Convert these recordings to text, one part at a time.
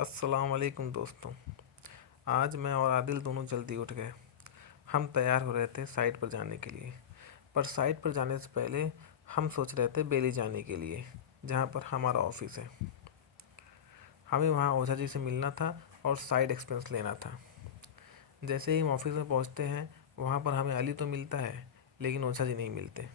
अस्सलाम वालेकुम दोस्तों। आज मैं और आदिल दोनों जल्दी उठ गए। हम तैयार हो रहे थे साइट पर जाने के लिए। पर साइट पर जाने से पहले हम सोच रहे थे बेली जाने के लिए, जहाँ पर हमारा ऑफिस है। हमें वहाँ ओझा जी से मिलना था और साइट एक्सपेंस लेना था। जैसे ही हम ऑफिस में पहुँचते हैं, वहाँ पर हमें अली तो मिलता है, लेकिन ओझा जी नहीं मिलते।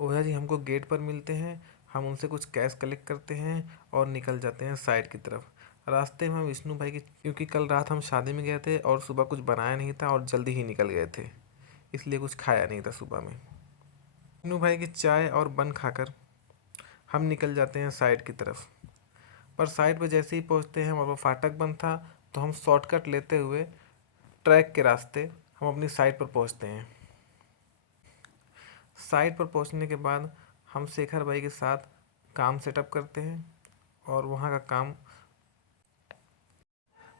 ओझा जी हमको गेट पर मिलते हैं। हम उनसे कुछ कैश कलेक्ट करते हैं और निकल जाते हैं साइट की तरफ। रास्ते में हम विष्णु भाई की, क्योंकि कल रात हम शादी में गए थे और सुबह कुछ बनाया नहीं था और जल्दी ही निकल गए थे, इसलिए कुछ खाया नहीं था सुबह में। विष्णु भाई की चाय और बन खाकर हम निकल जाते हैं साइट की तरफ। पर साइट पर जैसे ही पहुंचते हैं वहाँ पर फाटक बंद था, तो हम शॉर्टकट लेते हुए ट्रैक के रास्ते हम अपनी साइट पर पहुंचते हैं। साइट पर पहुंचने के बाद हम शेखर भाई के साथ काम सेटअप करते हैं और वहाँ का काम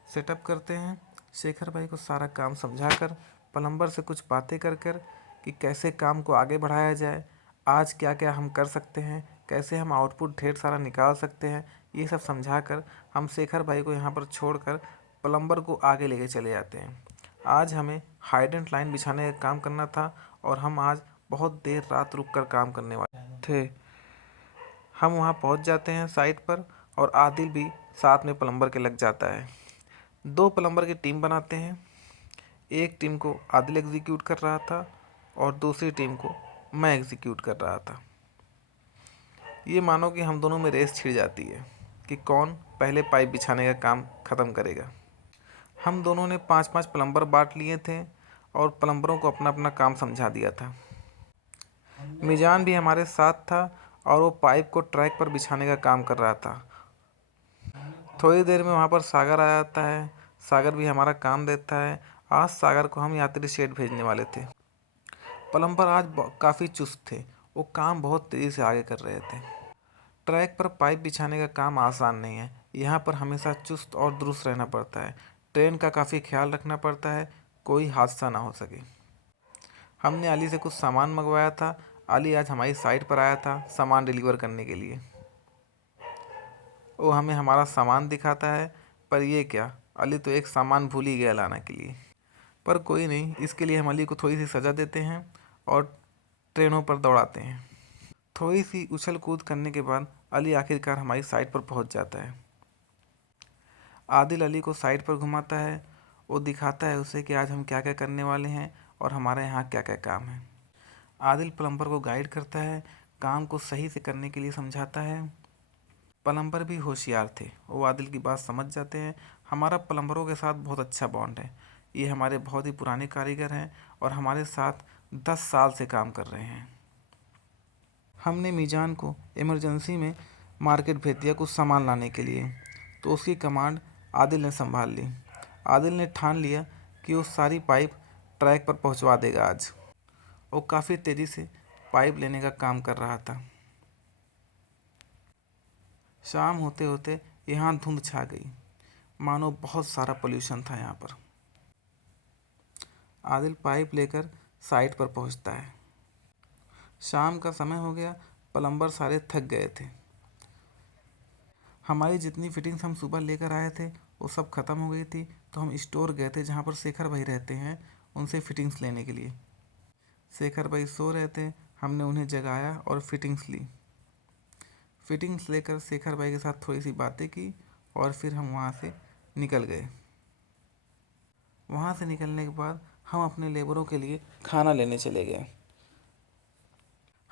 सेटअप करते हैं। शेखर भाई को सारा काम समझाकर, प्लम्बर से कुछ बातें कर कर कि कैसे काम को आगे बढ़ाया जाए, आज क्या क्या हम कर सकते हैं, कैसे हम आउटपुट ढेर सारा निकाल सकते हैं, ये सब समझाकर हम शेखर भाई को यहाँ पर छोड़कर प्लम्बर को आगे लेके चले जाते हैं। आज हमें हाइडेंट लाइन बिछाने का काम करना था और हम आज बहुत देर रात रुक कर काम करने वाले थे। हम वहाँ पहुँच जाते हैं साइट पर और आदिल भी साथ में प्लम्बर के लग जाता है। दो प्लम्बर की टीम बनाते हैं। एक टीम को आदिल एग्जीक्यूट कर रहा था और दूसरी टीम को मैं एग्जीक्यूट कर रहा था। ये मानो कि हम दोनों में रेस छिड़ जाती है कि कौन पहले पाइप बिछाने का काम ख़त्म करेगा। हम दोनों ने 5-5 प्लम्बर बांट लिए थे और प्लम्बरों को अपना अपना काम समझा दिया था। मिजान भी हमारे साथ था और वो पाइप को ट्रैक पर बिछाने का काम कर रहा था। थोड़ी देर में वहाँ पर सागर आ जाता है। सागर भी हमारा काम देता है। आज सागर को हम यात्री शेड भेजने वाले थे। प्लम्बर आज काफ़ी चुस्त थे, वो काम बहुत तेज़ी से आगे कर रहे थे। ट्रैक पर पाइप बिछाने का काम आसान नहीं है, यहाँ पर हमेशा चुस्त और दुरुस्त रहना पड़ता है। ट्रेन का काफ़ी ख्याल रखना पड़ता है, कोई हादसा ना हो सके। हमने अली से कुछ सामान मंगवाया था। अली आज हमारी साइट पर आया था सामान डिलीवर करने के लिए। वो हमें हमारा सामान दिखाता है, पर ये क्या, अली तो एक सामान भूल ही गया लाने के लिए। पर कोई नहीं, इसके लिए हम अली को थोड़ी सी सज़ा देते हैं और ट्रेनों पर दौड़ाते हैं। थोड़ी सी उछल कूद करने के बाद अली आखिरकार हमारी साइट पर पहुंच जाता है। आदिल अली को साइट पर घुमाता है। वो दिखाता है उसे कि आज हम क्या क्या करने वाले हैं और हमारे यहाँ क्या क्या काम है। आदिल प्लम्बर को गाइड करता है, काम को सही से करने के लिए समझाता है। प्लम्बर भी होशियार थे, वो आदिल की बात समझ जाते हैं। हमारा प्लम्बरों के साथ बहुत अच्छा बॉन्ड है। ये हमारे बहुत ही पुराने कारीगर हैं और हमारे साथ 10 साल से काम कर रहे हैं। हमने मीजान को इमरजेंसी में मार्केट भेज दिया कुछ सामान लाने के लिए, तो उसकी कमांड आदिल ने संभाल ली। आदिल ने ठान लिया कि वो सारी पाइप ट्रैक पर पहुंचवा देगा आज। वो काफ़ी तेज़ी से पाइप लेने का काम कर रहा था। शाम होते होते यहाँ धुंध छा गई, मानो बहुत सारा पोल्यूशन था यहाँ पर। आदिल पाइप लेकर साइट पर पहुंचता है। शाम का समय हो गया, प्लम्बर सारे थक गए थे। हमारी जितनी फिटिंग्स हम सुबह लेकर आए थे वो सब ख़त्म हो गई थी, तो हम स्टोर गए थे जहाँ पर शेखर भाई रहते हैं, उनसे फिटिंग्स लेने के लिए। शेखर भाई सो रहे थे, हमने उन्हें जगाया और फिटिंग्स ली। फिटिंग्स लेकर शेखर भाई के साथ थोड़ी सी बातें की और फिर हम वहाँ से निकल गए। वहाँ से निकलने के बाद हम अपने लेबरों के लिए खाना लेने चले गए।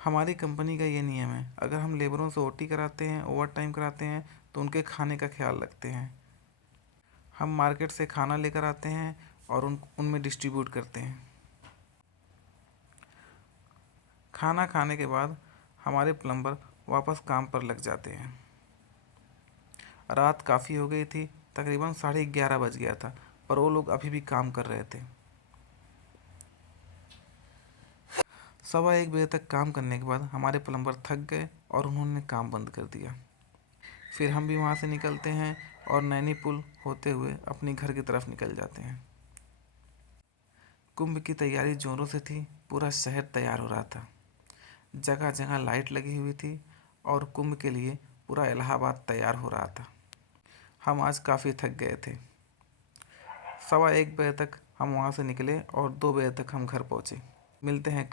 हमारी कंपनी का ये नियम है, अगर हम लेबरों से ओटी कराते हैं, ओवर टाइम कराते हैं, तो उनके खाने का ख्याल रखते हैं। हम मार्केट से खाना लेकर आते हैं और उनमें डिस्ट्रीब्यूट करते हैं। खाना खाने के बाद हमारे प्लम्बर वापस काम पर लग जाते हैं। रात काफ़ी हो गई थी, तकरीबन 11:30 बज गया था, पर वो लोग अभी भी काम कर रहे थे। 1:15 बजे तक काम करने के बाद हमारे प्लम्बर थक गए और उन्होंने काम बंद कर दिया। फिर हम भी वहाँ से निकलते हैं और नैनी पुल होते हुए अपनी घर की तरफ निकल जाते हैं। कुंभ की तैयारी जोरों से थी, पूरा शहर तैयार हो रहा था। जगह जगह लाइट लगी हुई थी और कुंभ के लिए पूरा इलाहाबाद तैयार हो रहा था। हम आज काफ़ी थक गए थे। 1:15 बजे तक हम वहाँ से निकले और 2 बजे तक हम घर पहुँचे। मिलते हैं कल।